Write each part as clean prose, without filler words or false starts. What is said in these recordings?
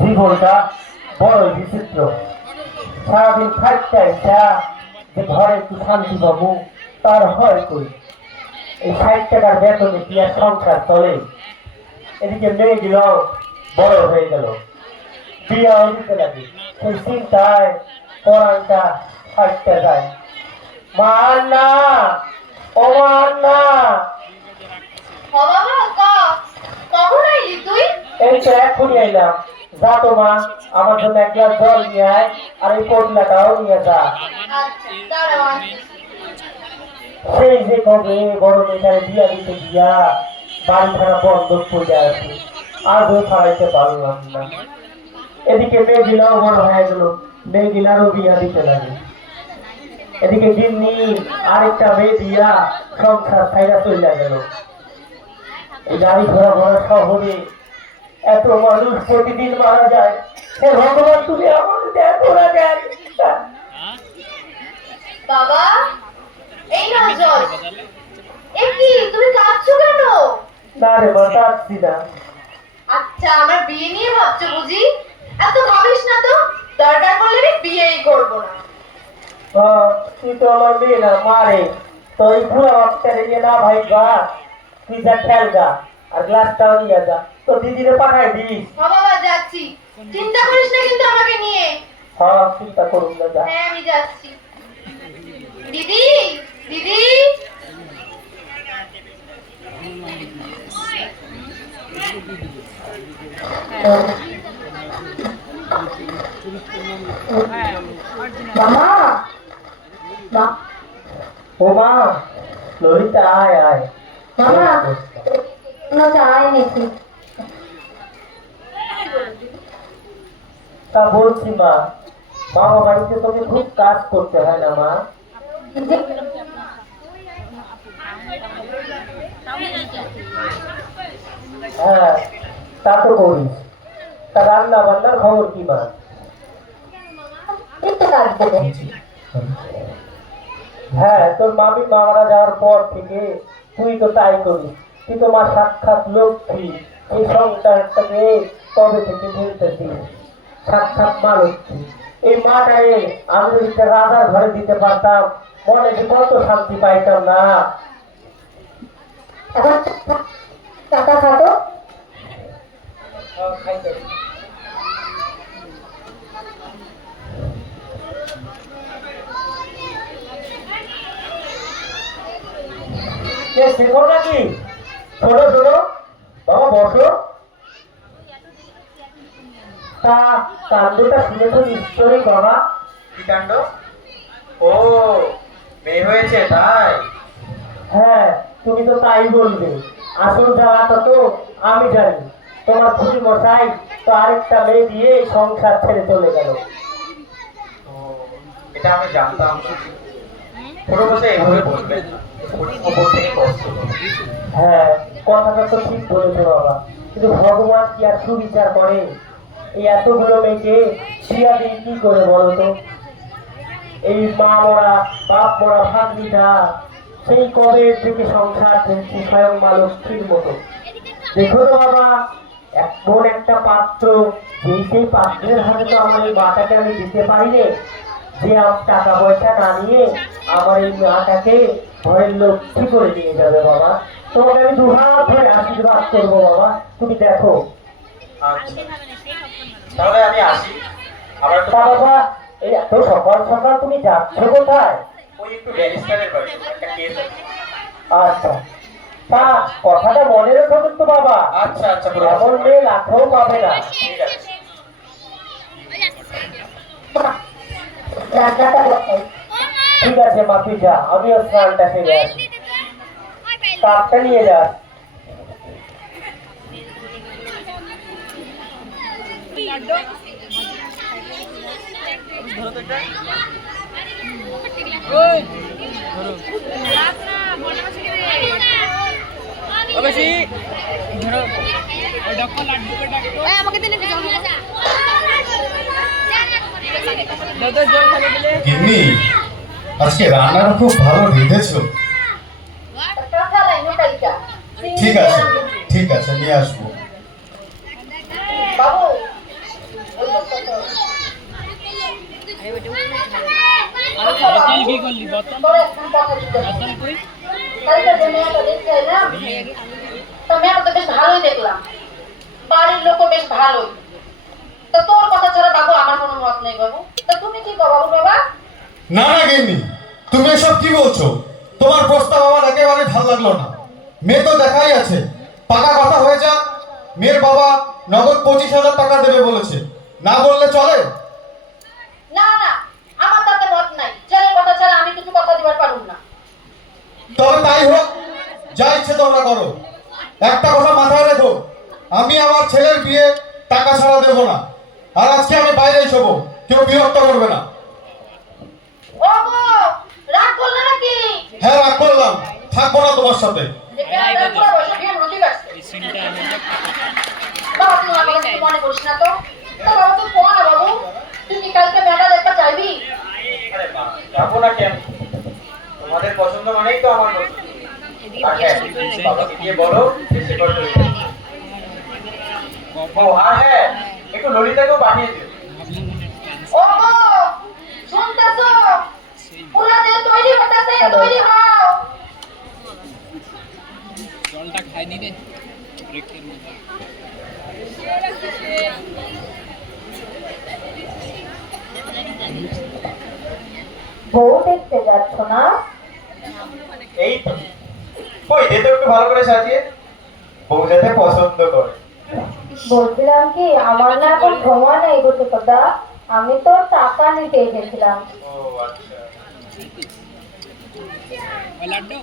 জীবনটা বড় বিচিত্র। সারাদিন খাইতে ইচ্ছা যে ঘরে একটু শান্তি পাবো, তার হয় কই। এই 60 টাকার বেতনে কি আর সংসার চলে? এদিকে মেয়েগুলো বড় হয়ে গেল, বিয়াও দিতে লাগে, সেই চিন্তায় পড়ানটা থাকতে যায়। মা না, ও মা না, এই তো এখনই আইলাম। যা তো মা, আমার জন্য এক গ্লাস জল নিয়ে আয়, আর এই পোটলাটাও নিয়ে যা। সেই যে কবে বড় মেয়েটারে বিয়া দিতে গিয়া বাড়িখানা বন্ধক পড়ে আছে, আজও ছাড়াইতে পারলাম না। এদিকে মেয়েগুলাও বড় হয়ে গেল, মেয়েগুলারও বিয়া দিতে লাগে। এদিকে গিন্নি আরেকটা মেয়ে দিয়া সংসার ছাইরা চলে গেল। এই গাড়ি ঘোড়া ঘোড়া শহরে এত মানুষ প্রতিদিন মারা যায়। হে ভগবান, তুমি আমাকে দেখো না কেন? বাবা, এই নাও জল। এ কি, তুমি কাঁদছো কেন? না রে মা, কাঁদছি না। আচ্ছা, আমার বিয়ে নিয়ে ভাবছো বুঝি? এত ভাবিস না তো, দরকার পড়লে আমি বিয়েই করবো না। তুই তো আমার মেয়ে না, মারে তো এই বুড়া বাচ্চারে নিয়ে না ভাই গা, তুই যা খেল গা, আর গ্লাসটাও নিয়ে যা, তো দিদিরে পাঠাই দিস। বাবা, যাচ্ছি, চিন্তা করিস না কিন্তু আমাকে নিয়ে। হ্যাঁ, চিন্তা করুন না, যা। হ্যাঁ, আমি যাচ্ছি। দিদি, দিদি, মামা, ও মা, ললিতা আয় আয়। মামা, চাই নাকি? তা বলছি মা, মামা বাড়িতে তোকে খুব কাজ করতে হয় না মা? হ্যাঁ, তা তো করিস। তা রান্না বান্নার খবর কি মা? হ্যাঁ, তোর মামি মারা যাওয়ার পর থেকে তুই তো তাই করিস। তুই তো মা সাক্ষাৎ লক্ষ্মী। এই সংসারটাকে কবে থেকে ফেলতেছিস, সাক্ষাৎ মা লক্ষ্মী। এই মাটারে আমি যদি একটা রাজার ঘরে দিতে পারতাম, মনে যে কত শান্তি পাইতাম না। এখন টাকা খাটো। খাইতেছি। শেখো নাকি? শোনো শোনো বাবা, বসো। তা কাণ্ডটা শুনেছো নিশ্চয়ই বাবা? কি কাণ্ড? ও, মেয়ে হয়েছে তাই? হ্যাঁ, তুমি তো তাই বলবে। আসল জ্বালাটা তো আমি জানি। তোমার খুশি মশাই তো আরেকটা মেয়ে দিয়ে সংসার ছেড়ে চলে গেল। ও, এটা আমি জানতাম না। ছোট বসে এভাবে বলবেন না, ওপর থেকে কষ্ট হবে। হ্যাঁ, কথাটা তো ঠিক বলেছো বাবা, কিন্তু ভগবান কি আর সুবিচার করে? এই এতগুলো মেয়েকে বিয়া দিয়ে কি করে বলো তো? এই মা মরা বাপ মরা ভাগ্নিটা সেই কবে থেকে সংসার চলছে স্বয়ং মা লক্ষ্মীর মতো। দেখো তো বাবা, এমন একটা পাত্র, সেই পাত্রের হাতে তো আমার এই মাটাকে আমি দিতে পারি নে, যে টাকা পয়সা না নিয়ে আমার এই মাটাকে ঘরের লক্ষ্মী করে নিয়ে যাবে বাবা। তোমাকে আমি দুহাত ধরে আশীর্বাদ করবো বাবা, তুমি দেখো। আচ্ছা, তাহলে আমি আসি। আবার তা বাবা, এই এত সকাল সকাল তুমি যাচ্ছ কোথায়? ওই একটু ব্যারিস্টারের বাড়ি, একটা কেস আছে। আচ্ছা, তা কথাটা মনে রেখো কিন্তু বাবা। আচ্ছা আচ্ছা, এমন মেয়ে লাখেও পাবে না। ঠিক আছে। ঠিক আছে মা, তুই যা, আমিও স্নানটা সেরে আসি। কাপটা নিয়ে যা। গিন্নি, আজকে রান্নাটা খুব ভালো রেঁধেছো। ঠিক আছে, ঠিক আছে, নিয়ে আসবো। বাবু কি করলি বর্তমান তোর একদম কথা দিতে হবে। বর্তমান কই কালকে যে মেয়েটা দেখতে এলাম তা মেয়েটা তো বেশ ভালোই দেখলাম, বাড়ির লোকও বেশ ভালোই। তা তোর কথা ছাড়া বাবু আমার কোনো মত নেই বাবু। তা তুমি কি কো বাবু বাবা? না না গিন্নি, তুমি এসব কি বলছো? তোমার প্রস্তাব আমার একেবারে ভালো লাগলো না। মেয়ে তো দেখাই আছে, পাকা কথা হয়ে যা। মেয়ের বাবা নগদ 25,000 টাকা দেবে বলেছে, না বললে চলে? না না, আমার তাতে মত নাই। ছেলের কথা ছাড়া আমি কিছু কথা দিবার পারুম না। তবে তাই হোক, যা ইচ্ছে তোমরা করো। একটা কথা মাথায় রেখো, আমি আমার ছেলের বিয়ে টাকা ছাড়া দেবো না। আর আজকে আমি বাইরেই শোবো, কেউ বিরক্ত করবে না। ও গো, রাগ করলে নাকি? হ্যাঁ, রাগ করলাম, থাকবো না তোমার সাথে। যে মেয়েটার পুরো বয়সে বিয়ে রুটি কাটছে। এই সিনটা আমি বাবা তুই আমার কিছু মনে করিস না তো? তা বাবা তুই কোন না বাবু, তুই কি কালকে মেয়েটা দেখতে চাইবি? আরে মা, যাবো না কেন? তোমাদের পছন্দ মানেই তো আমার পছন্দ। আর হ্যাঁ, বাবাকে গিয়ে বলো বেশি করে তৈরি করতে। ও আর হ্যাঁ, একটু ললিতাকেও পাঠিয়ে দিও। ও গো, শুনতেছো? পুরা যে তৈরি হতেছে, তৈরি হও। জলটা খাইনি রে ব্রেকের মধ্যে বউ দেখতে যাচ্ছ না? এই তো, কই দে তো একটু ভালো করে সাজিয়ে, বউ যাতে পছন্দ করে। বলছিলাম কি, আমার না এখন সময় নেই গো কথা। আমি তো টাকা নিতে এসেছিলাম। ও আচ্ছা, ওই লাড্ডু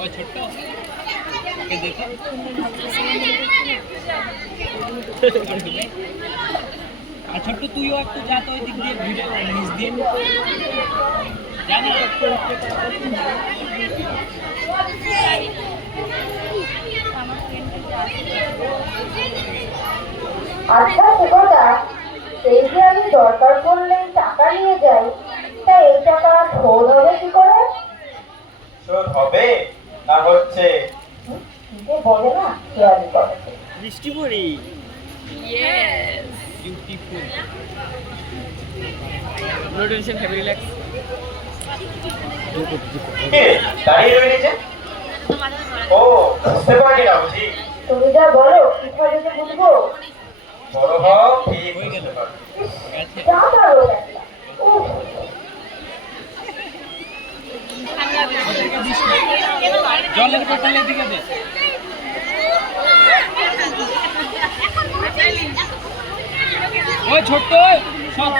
ওই ছোট্ট ওকে দেখো আর ছোট্ট তুইও একটু যা তো ওই দিক দিয়ে ভিড়ে নিচ দিয়ে জানি আচ্ছা কথা, এই যে আমি দরকার পড়লে টাকা নিয়ে যাই, তা এই টাকা শোধ হবে কি করে? শোধ হবে না হচ্ছে? যে বলে না খেয়ালি করে। মিষ্টি পড়ি yes beautiful no tension heavy relax কে দাঁড়িয়ে রয়েছে? ও, বুঝতে পারি না বুঝি। তুমি যা বলো পিঠা দিতে বুঝবো? বড় হও, ঠিক বুঝতে পারো। যা পারো একটা। উফ, জলের বোতলের দিকে দে ওই ছোট্ট সব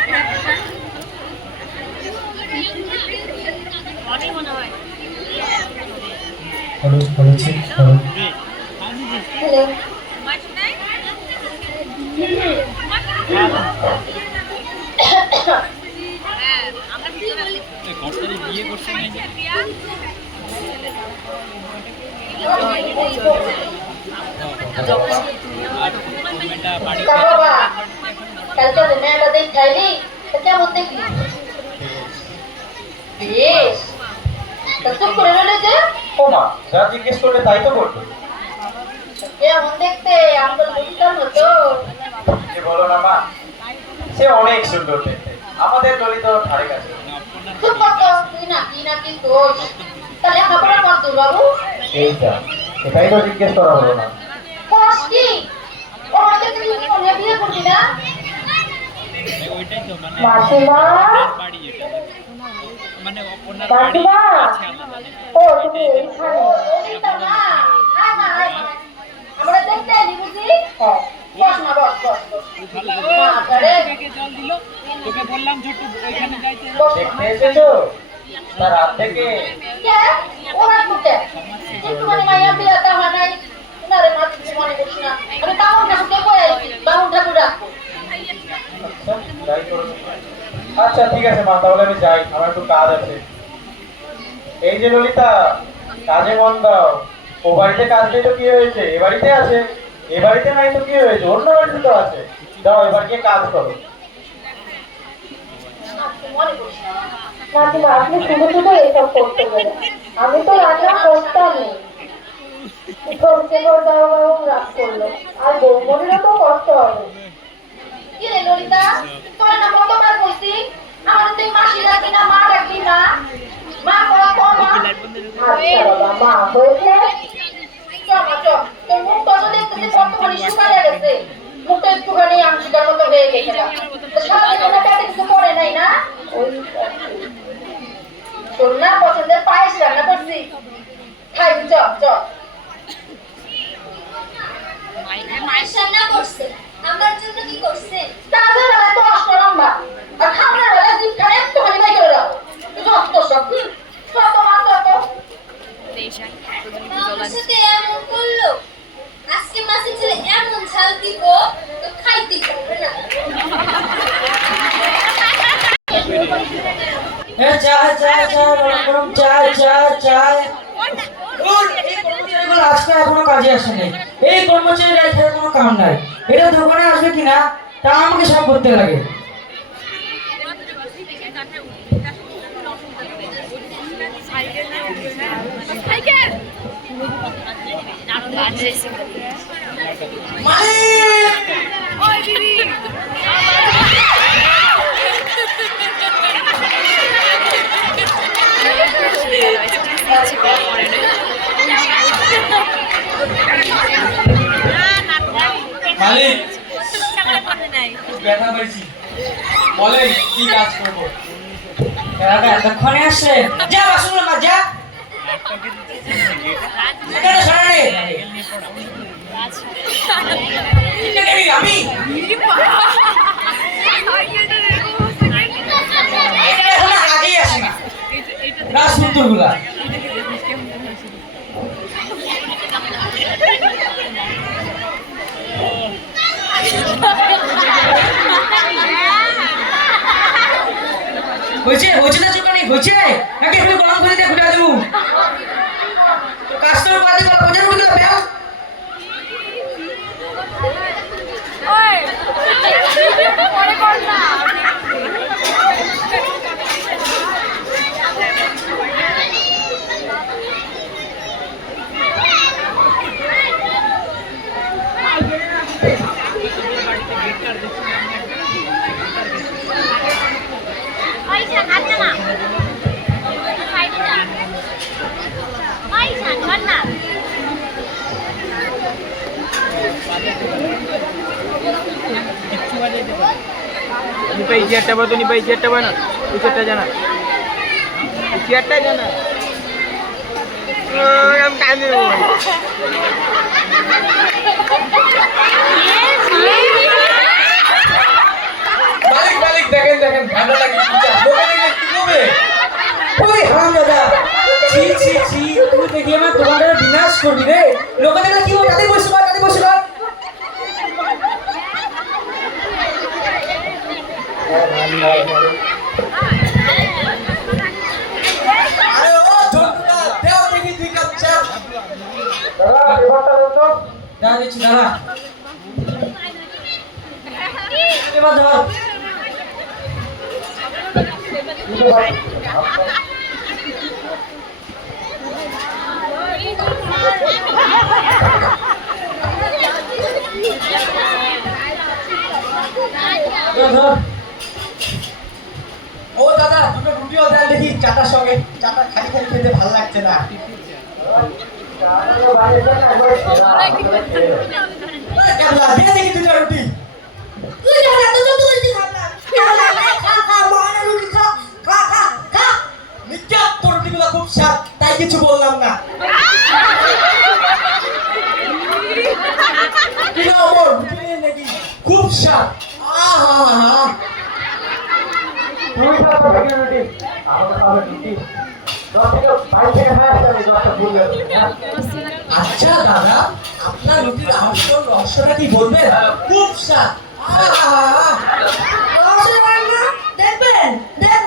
হ্যালো। ঘরটারে বিয়ে করছে না যে আর কমেন্টটা বাড়ি তা বাবা, কালকে যে মেয়েটা দেখতে আইলি, তা কেমন দেখলি? বেশ। তা চুপ করে রইলে যে? ও মা, যা জিজ্ঞেস করলে তাই তো করবে। কেমন দেখতে? আমি তো বুঝতাম না তো। যে বলো না মা, সে অনেক সুন্দর দেখতে। আমাদের গলি তো ধারে কাছে। চুপ কর তো, তুই না কি দোষ? তা লেখাপড়া কর তোর বাবু? এইটা, সেটাই তো জিজ্ঞেস করা হলো না। কস কি? ও দেখতে তুই মনে বিয়ে করবি না? ওইটাই তো মানে মাসিমা, বাড়ি এটা মানে ওনার বাড়ি মাসিমা, আছে আলাদা ও তুমি এইখানে? এই তো না। আয় মা, আয় মা। আমরা দেখতে আইলি বুঝি? হ্যাঁ। বস না, বস, বস, বস। তোকে জল দিল তোকে বললাম ছোট্ট ওইখানে যাইতে দেখতে এসেছো? তার হাত থেকে কে? ওরা কুটে। একটুখানি মাইয়া বিয়াটা হয় নাই। না রে মা, তুই মনে করিস না। আমি বামুন ঠাকুরকে কয়ে আইছি, বামুন ঠাকুর রাখবো। আচ্ছা, যাই করো। আচ্ছা ঠিক আছে মা, তাহলে আমি যাই, আমার একটু কাজ আছে। এই যে ললিতা, কাজে মন দাও। ও বাড়িতে কাজ নেই তো কি হয়েছে? এ বাড়িতে আছে। এ বাড়িতে নাই তো কি হয়েছে? অন্য বাড়িতে তো আছে। যাও এবার গিয়ে কাজ করো। তুই মনে করিস না। নাতিমা আপনি শুধু শুধু এসব করতে গেলেন, আমি তো রান্না করতামই। ধরছে ঘর দেওয়া রাগ করলো, আর বৌমনিরও তো কষ্ট হবে। কি রে ললিতা, তোর না কতবার বলছি আমার তুই মাসি ডাকি না মা ডাকি না, মা কর কর মা। আচ্ছা বাবা, মা হয়েছে। চল মা চল, তোর মুখ তো দেখতেছি কতখানি শুকাইয়া গেছে, মুখটা একটুখানি আংশিকার মতো হয়ে গেছে না। তো সারাদিন ওটা পেটে কিছু পড়ে নাই না? ওই তোর না পছন্দের পায়েস রান্না করছি, খাই চল চল। মায়ের রান্না করছে, আমার জন্য কি করছে? কাজের বেলায় তো অষ্ট লম্বা, আর খাওয়ানোর বেলায় জিভখানে একটুখানি বাই করে রাখো। যত সব কত মাত্র তো আমার সাথে এমন করলো, আজকে মাছের ছেলে এমন ঝাল দিব তো খাইতে পারবে না। চায় চায় চায় গরম চায় চায় চায়। এই কর্মচারীগুলো আজকে এখনো কাজে আসেনি। এই কর্মচারীরা এখানে কোনো কাম নাই। এটা দোকানে আসবে কিনা তা আমাকে সব করতে লাগে। মালিক ব্যথা পাইছি, বলেন কি কাজ করবো? দাদা এতক্ষণে আসছে, যা বাসন মা যা। এখানে সরে নে। এটাকে আমি এটা এখন আগেই আসে না রাজপুত্র গুলা। হয়েছে হয়েছে না চোখানি হয়েছে নাকি তুমি গরম করে দিয়ে ঘুরে দেবো কাস্টমার বাদে বা পূজার মধ্যে ব্যাগ নিপাই চেয়ারটা বাতো নিপাই চেয়ারটা বানা ওই চেয়ারটা জানা ওই চেয়ারটা জানা আমি কাজে মালিক মালিক দেখেন দেখেন ঠান্ডা লাগে লোকে দেখলে কি করবে? ওই হারাম দাদা ছি ছি ছি তুই দেখি আমার তোমাদের বিনাশ করবি রে লোকে দেখলে কি হবে তাদের বসে তাদের বসে আরে ও ঝন্টুটা দেও দেখি 2 কাপ চা। দাদা এবারটা দাও তো দাদা দিচ্ছি দাদা এবার ধর ধর ও দাদা দুটো রুটিও দেন দেখি চাটার সঙ্গে, চাটা খালি খালি খেতে ভালো লাগছে না। কেমন দিয়ে দেখি দুটো রুটি। তুই যা এত জলদি করে খাবি না, খা খা মনে রুটি খা খা খা খা। নিশ্চয় তোর রুটিগুলো খুব স্বাদ, তাই কিছু বললাম না। কি না ওর রুটি নিয়ে নাকি খুব স্বাদ। আহা তুই খাবো নাকি রুটি আমাকে খাবে রুটি 10 থেকে 5 থেকে খাই আসতে আমি 10টা ফুল আচ্ছা দাদা, আপনার রুটির আসল রহস্যটা কি বলবেন? খুব স্বাদ। আহা দেখবেন দেখ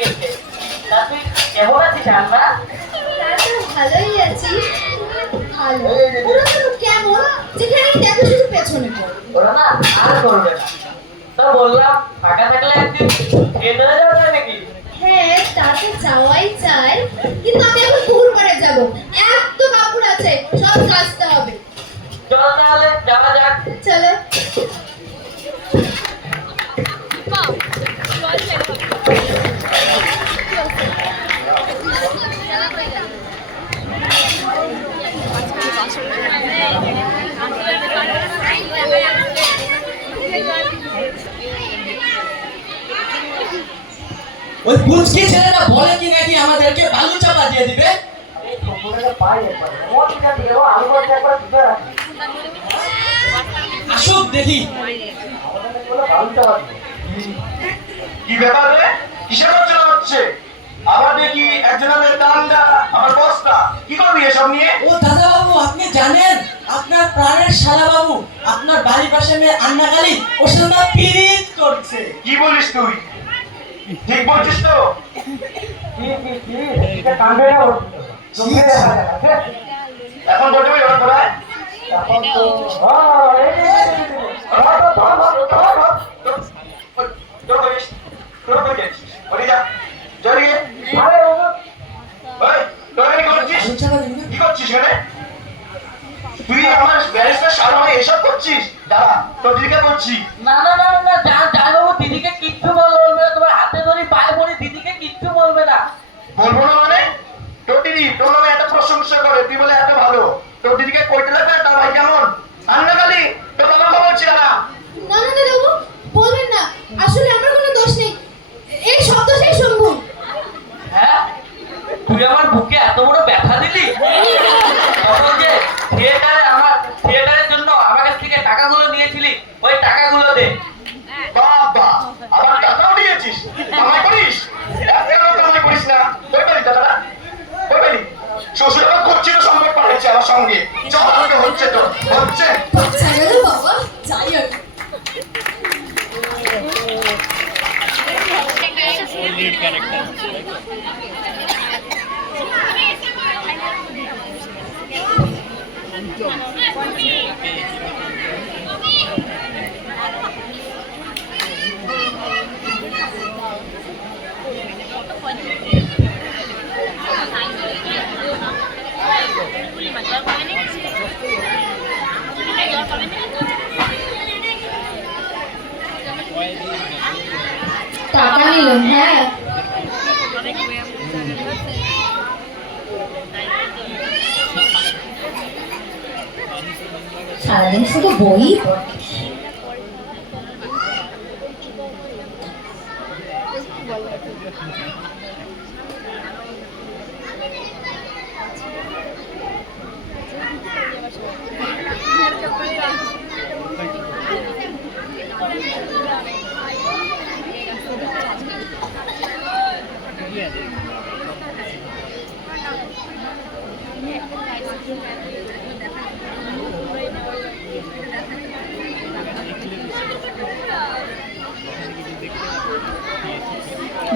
গেছে। তা তুই কেমন আছিস আনবা? তারা তো ভালোই আছি। ভালো ওরা তো কেমন যেখানেই দেখো শুধু পেছনে পড়ে। ওরা না আর করবে না। তা বললাম ফাঁকা থাকলে একদিন খেতে যাওয়া যায় নাকি? হ্যাঁ তাতে যাওয়াই চাই, কিন্তু আমি এখন পুকুর পাড়ে যাব, এত কাপড় আছে সব কাচতে হবে। চল তাহলে যাওয়া যাক। চলো। ওই পুচকি ছেলেটা বলে কি নাকি আমাদেরকে বালু চাপা দিয়ে দিবে? এই সম্পূর্ণটা পাই একবার। ওর দিকে দিয়ে ও আলু বলছে একবার দিতে রাখি। আসুক দেখি। আমাদের বলে ভালো চাওয়া দিবে। কি ব্যাপার রে? কিসের আলোচনা হচ্ছে? আবার দেখি একজনের ডান্ডা আমার বস্তা, কি করবি এসব নিয়ে? ও দাদা বাবু, আপনি জানেন আপনার প্রাণের শালা বাবু আপনার বাড়ির পাশে মেয়ে আন্নাকালী ওর সাথে না পিরিত করছে। কি বলিস তুই? ঠিক বলছিস তো? কি এটা কাঁদবে না ওর। চোখে দেখা যায় না। এখন বলতে পারি ওরা কোথায়? এখন তো এই তোর করিস, তোর করিস, ওরে যা, জড়িয়ে, আরে ও ওই, তোরা কি করছিস? বালু চাপা দিবি না? কি করছিস এখানে? তুই আমার ব্যারিস্টার সারা হয়ে এসব করছিস? দাঁড়া, তোর দিদিকে বলছি। না না না না যাই বাবু, দিদিকে কিচ্ছু বলবে না। তোমার হাতে ধরি পায়ে পড়ি, দিদিকে কিচ্ছু বলবে না। বলবো না মানে? তোর দিদি তোর নামে এত প্রশংসা করে, তুই বলে এত ভালো। তোর দিদিকে কইতে লাগবে তার ভাই কেমন? আন্নাকালী, তোর বাবাকে বলছি দাঁড়া। না না দাদা বাবু, বলবেন না, আসলে আমার কোনো দোষ নেই, এই শব্দ সেই শম্ভু। হ্যাঁ, তুই আমার বুকে এত বড় ব্যথা দিলি? তখন যে থিয়েটারের জন্য আমার কাছ থেকে টাকাগুলো নিয়েছিলি, ওই টাকাগুলো দে। বাবা, আবার টাকাও দিয়েছিস? কামাই করিস? এত কামাই করিস না। কই পারি টাকাটা? কই পারি? শ্বশুর আবার করছিল সম্পর্ক হয়েছে আমার সঙ্গে। চল আজকে হচ্ছে তো, হচ্ছে। বাচ্চা গেল বাবা, যাই আর লিড ক্যারেক্টার। টাকা নিলাম। হ্যাঁ সারাদিন শুধু বই পড়িস।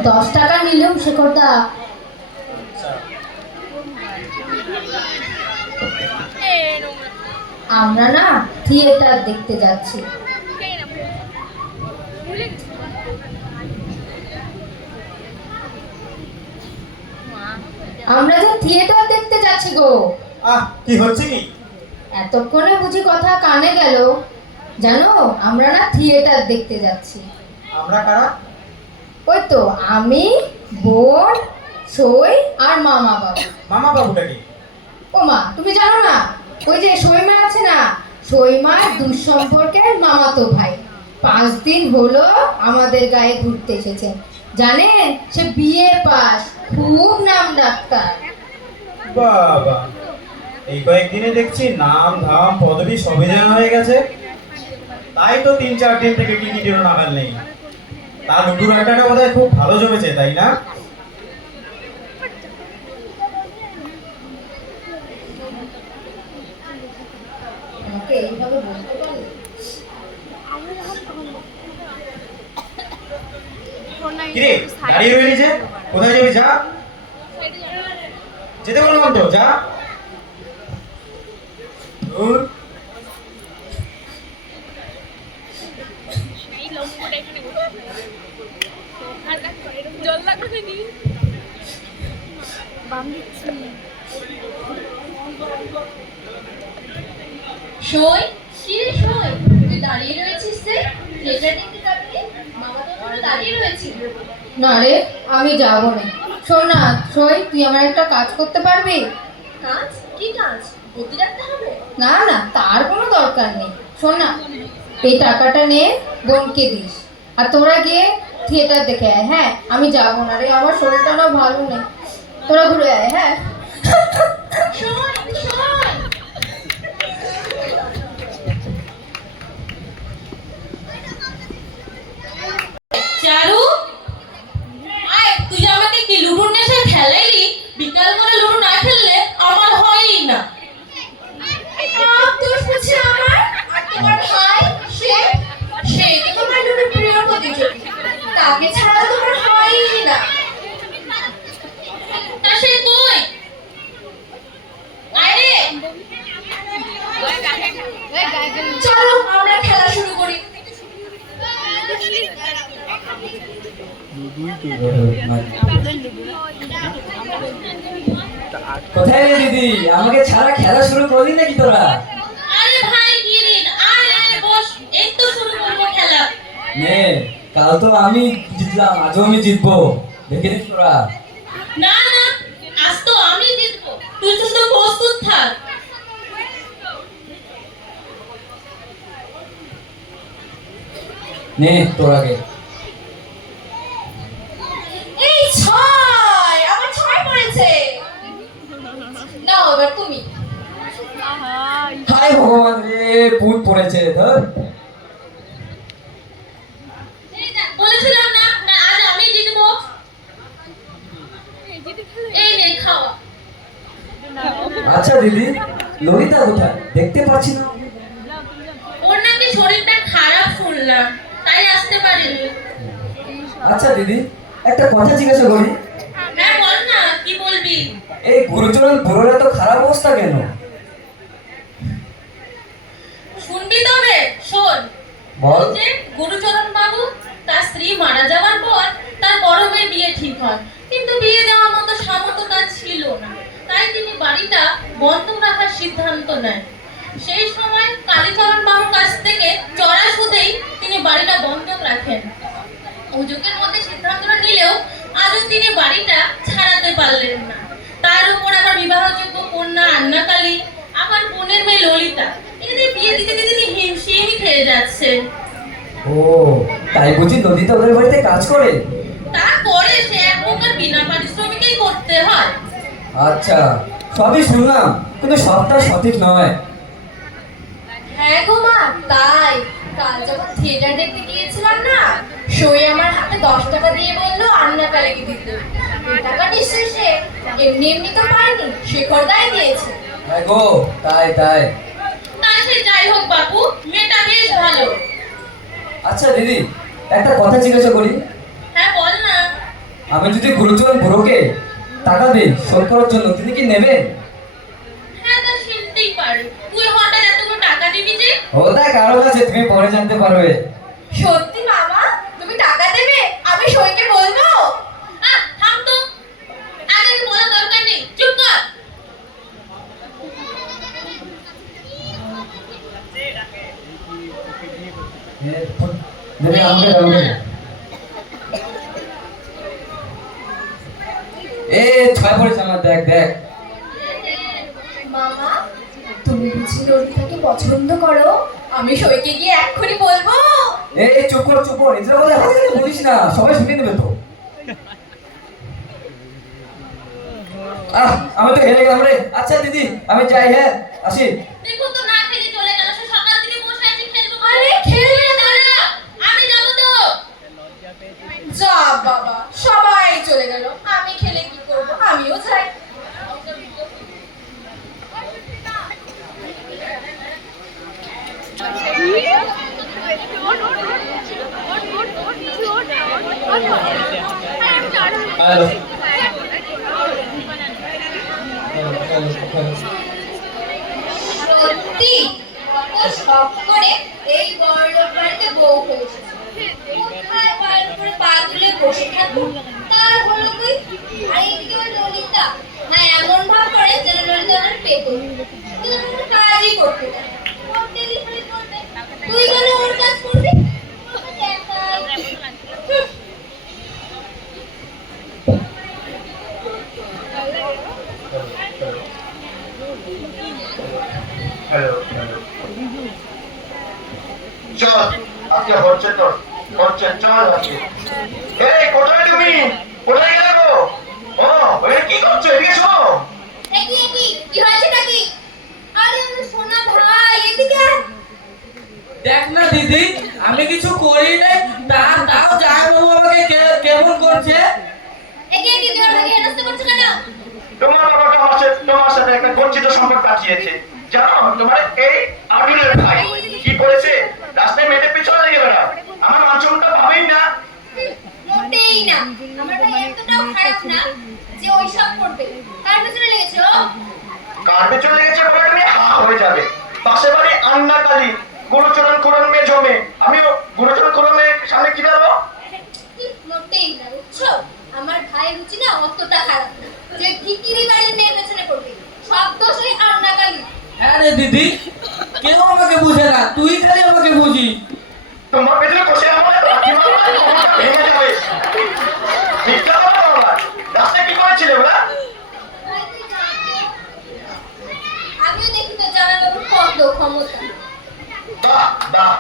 10 টাকা নিলাম শেখরদা। আমরা না থিয়েটার দেখতে যাচ্ছি। আমরা যে থিয়েটার দেখতে যাচ্ছি গো। কি হচ্ছে কি? এতক্ষণে বুঝি কথা কানে গেল? জানো, আমরা না থিয়েটার দেখতে যাচ্ছি। আমরা কারা? ওই তো আমি, বোন, সই আর মামা বাবু। মামা বাবুটা কি? ও মা, তুমি জানো না? ওই যে সইমা আছে না, সইমার দুঃসম্পর্কের মামাতো ভাই 5 দিন হলো আমাদের গায়ে ঘুরতে এসেছেন। জানেন, সে বিএ পাস, খুব নাম ডাক্তার। বাবা, এই কয়েকদিনে দেখছি নাম ধাম পদবি সবই জানা হয়ে গেছে। তাই তো 3-4 দিন থেকে টিকিটেরও নাগাল নেই। তার লুডুর আড্ডাটা বোধহয় খুব ভালো জমেছে, তাই না? আমাকে এইভাবে বলতে পারলে? কিরে, দাঁড়িয়ে রইলি যে, কোথায় যাবি? যা, যেতে বললাম তো, যা। ধুর। সই কি রে সই, তুই দাঁড়িয়ে রয়েছিস যে? থিয়েটার দেখতে যাবি রে? মামা তো ওখানে দাঁড়িয়ে রয়েছে। না রে, আমি যাব না। শোন না সই, তুই আমার একটা কাজ করতে পারবি? কাজ? কি কাজ? বুদ্ধি রাখতে হবে? না না, তার কোনো দরকার নেই। শোন না, এই টাকাটা নিয়ে বোনকে দিস, আর তোরা গিয়ে থিয়েটার দেখে আয়। হ্যাঁ, আমি যাব না রে, আমার শরীরটা না ভালো নেই। তোরা ঘুরে আয়। হ্যাঁ শোন শোন, চারু, আয়, তুই যে আমাকে কি লুডুর নেশায় ফেলাইলি? বিকাল করে লুডু না খেললে আমার হয়ই না। দোষ বুঝছে আমার, আর তোমার ভাই সে তো তোমার লুডুর প্রিয় প্রতিযোগী, তাকে ছাড়া তোমার হয়ই না। তা সে কই? আয় রে, চলো আমরা খেলা শুরু করি। কোথায় রে দিদি, আমাকে ছাড়া খেলা শুরু করলি নাকি তোরা? আরে ভাই গিরিন, আয় আয় বস, এই তো শুরু করবো খেলা। নে, কাল তো আমি জিতলাম, আজও আমি জিতবো, দেখে নিস তোরা। না না, আজ তো আমি জিতবো, তুই তো শুধু প্রস্তুত থাক। নে তোর আগে। এই ছয়, আমার ছয় পড়েছে। নাও এবার তুমি। হায় ভগবান রে, ভূত পড়েছে। ধর, এই দেখ, বলেছিলাম না না আজ আমি জিতবো। এই নে খাওয়া। আচ্ছা দিদি, ললিতা কোথায়? দেখতে পাচ্ছি না। ওর নাকি শরীরটা খারাপ শুনলাম, তাই আসতে পারিনি। আচ্ছা দিদি, একটা কথা জিজ্ঞাসা করি। হ্যাঁ বল না, কি বলবি? এই গুরুচরণ বুড়োর এত খারাপ অবস্থা কেন? শুনবি তবে শোন। বল। যে গুরুচরণ বাবু তার স্ত্রী মারা যাওয়ার পর তার বড় মেয়ের বিয়ে ঠিক হয়, কিন্তু বিয়ে দেওয়ার মতো সামর্থ্য তার ছিল না, তাই তিনি বাড়িটা বন্ধক রাখার সিদ্ধান্ত নেন। সেই সময় কালীচরণ বাবুর কাছ থেকে চড়া সুদেই তিনি বাড়িটা বন্ধক রাখেন। অযোগের মধ্যে সিদ্ধান্তটা নিলেও আজও তিনি বাড়িটা ছাড়াতে পারলেন না। তার উপর আবার বিবাহযোগ্য কন্যা আন্নাকালী, আমার বোনের মেয়ে ললিতা, এদের বিয়ে দিতে দিতে তিনি হিমশিম খেয়ে যাচ্ছেন। ও, তাই বুঝি ললিতা ওদের বাড়িতে কাজ করে? তারপরে সে এক প্রকার বিনা পারিশ্রমিকেই করতে হয়। আচ্ছা, সবই শুনলাম, কিন্তু সবটা সঠিক নয়। হ্যাঁ গো মা, তাই কাল যখন থিয়েটার দেখতে গিয়েছিলাম না, সই আমার হাতে 10 টাকা দিয়ে বললো আন্নাকালীকে দিতে। এই টাকা নিশ্চয়ই সে এমনি এমনি তো পায়নি, শেখরদাই দিয়েছে। হ্যাঁ গো, তাই তাই। তা সে যাই হোক বাপু, মেয়েটা বেশ ভালো। আচ্ছা দিদি, একটা কথা জিজ্ঞাসা করি। হ্যাঁ বল না। আমি যদি গুরুচরণ বুড়োকে টাকা দিই শোধ করার জন্য, তিনি কি নেবেন? হ্যাঁ তা শুনতেই পারি, তুই হঠাৎ এতগুলো টাকা দিবি যে? ওটা কারণ আছে, তুমি পরে জানতে পারবে। সত্যি মামা, তুমি টাকা দেবে? আমি সইকে বলবো। থাম তো, আগে বলার দরকার নেই, চুপ কর। দিদি আমাকে দাও না। এ ছয় পড়েছে আমার, দেখ দেখ। মামা, তুমি বুঝি ললিতাকে পছন্দ করো? আমি সইকে গিয়ে এক্ষুনি বলবো। এই চুপ কর চুপ কর, এদের মধ্যে হাতে বলিস না, সবাই শুনে নেবে তো। আমি তো হেরে গেলাম রে। আচ্ছা দিদি, আমি যাই, হ্যাঁ আসি। দেখো তো না খেলে চলে গেল, সে সকাল থেকে বসে আছে খেলবো। আরে খেলবে দাঁড়া, আমি যাবো তো। যা বাবা, সবাই চলে গেল, আমি খেলে কি করব? আমিও যাই। What? হ্যালো। সত্যি কত শখ করে এই বড়লোক বাড়িতে বউ হয়েছে। কোথায় পায়ের উপরে পা তুলে বসে থাকবো, তার হলো কই। আর এইদিকে ওই ললিতা না এমন ভাব করে যেন ললিতা ওনার পেটে, কিন্তু কোনো কাজই করতে দেয় না। করতে দিলে করবে, তুই কেন ওর কাজ করবি? ওকে দেখাই। হুঁ। চল আজকে হচ্ছে তোর হচ্ছে, চল আজকে। এই কোথায় তুমি? কোথায় গেলে গো? ও ওই কি করছো? এদিকে শোনো। কি হয়েছে নাকি? আরে আমার সোনা ভাই এদিকে আয়। দেখ না দিদি, আমি কিছু করি নাই, তাও জামাইবাবু আমাকে কেমন করছে। কি তোমার ভাই হেনস্থা করছো কেন? তোমার বাবাটা তোমার সাথে একটা গচ্ছিত সম্পর্ক পাঠিয়েছে। জানো তোমার এই আদুলের ভাই কি করেছে? রাস্তায় মেয়েদের পিছনে লেগে বেড়াও। আমার মান সম্মানটা ভাবেই না। মোটেই না। আমার ভাই এতটাও খারাপ না যে ওইসব করবে। কার পেছনে লেগেছো? কার পেছনে লেগেছে বলে তুমি হা হয়ে যাবে। পাশে বাড়ি আন্নাকালী গুরুচরণ কোরণ মেয়ে জমে। আমি গুরুচরণ কোরণ মেয়ের সামনে কি বলবো? মোটেই না, বুঝছো? আমার ভাই রুচি না অতটা খারাপ না যে ভিকিরি বাড়ির মেয়ের পেছনে পড়বে। সব দোষ ওই আন্নাকালী। হ্যাঁ রে দিদি, কেউ আমাকে বুঝে না, তুই খালি আমাকে বুঝি। তোমার পেছনে বসে আমার লাঠি মারলে কোমরটা ভেঙে যাবে। মিথ্যা কথা বলো। রাস্তায় কি করেছিলে ওরা? আমিও দেখি তো জামাইবাবুর কত ক্ষমতা। বাহ বাহ,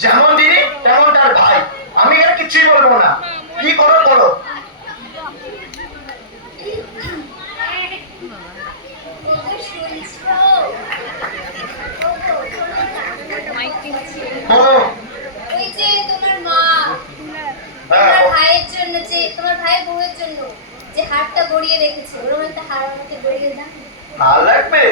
যেমন দিদি তেমন তার ভাই। আমি এখানে কিছুই বলবো না, কি করো করো। ওদের শুনছো? বলো। ওই যে তোমার মা হ্যাঁ, তোমার ভাইয়ের জন্য, যে তোমার ভাই বউয়ের জন্য যে হারটা গড়িয়ে রেখেছে, ওরকম একটা হার আমাকে গড়িয়ে দাও। ভালো লাগবে।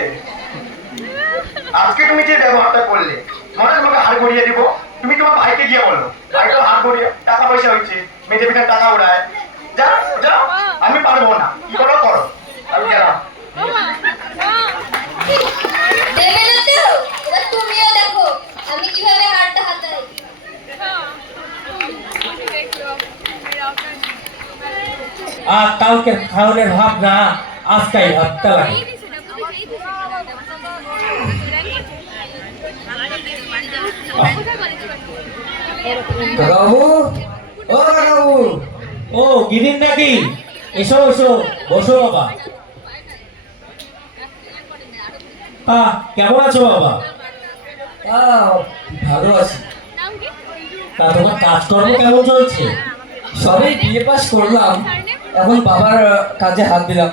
আজকে তুমি যে ব্যবহারটা করলে, মনে তোমাকে হার গড়িয়ে দিব। তুমি তোমার ভাইকে গিয়ে বলো, ভাইকে হার গড়িয়ে টাকা পয়সা হয়েছে, মেয়েদের পিছনে টাকা ওড়ায়। যাও যাও, আমি পারবো না, কি করো করো, আমি গেলাম। দেবে না তো? এবার তুমিও দেখো আমি কিভাবে হারটা হাতাই। আর কালকে খাওয়ানোর ভাব না, আজকাই ভাবতে লাগে। কাকাবু, ও কাকাবু। ও গিরিন নাকি? এসো এসো, বসো বাবা। কেমন আছো বাবা? ভালো আছি। তা তোমার কাজকর্ম কেমন চলছে? সবে বিয়ে পাস করলাম, এখন বাবার কাজে হাত দিলাম।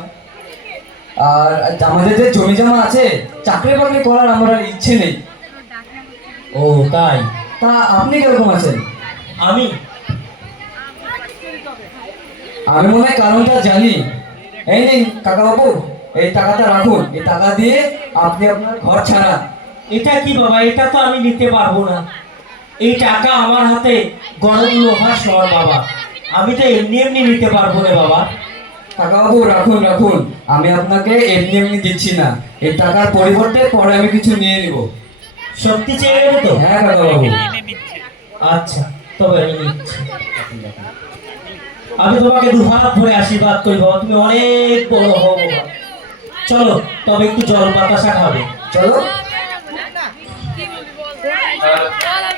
আর আমাদের যে জমি জমা আছে, চাকরি বাকরি করার আমার আর ইচ্ছে নেই। ও তাই? তা আপনি কিরকম আছেন? আমি আমি মনে হয় কারণটা জানি। এই নিন কাকাবাবু, এই টাকাটা রাখুন। এই টাকা দিয়ে আপনি আপনার ঘর ছাড়ান। এটা কি বাবা? এটা তো আমি নিতে পারবো না। এই টাকা আমার হাতে গরম লোহার সর বাবা, আমি তো এমনি এমনি নিতে পারবো না বাবা। কাকাবাবু রাখুন রাখুন, আমি আপনাকে এমনি এমনি দিচ্ছি না। এই টাকার পরিবর্তে পরে আমি কিছু নিয়ে নিব। সত্যি চেয়ে নেবে তো? হ্যাঁ কাকাবাবু। আচ্ছা তবে আমি নিচ্ছি। আমি তোমাকে দুহাত ভরে আশীর্বাদ করি বাবা, তুমি অনেক বড় হও বাবা। চলো তবে একটু জল বাতাসা খাবে। চলো। আর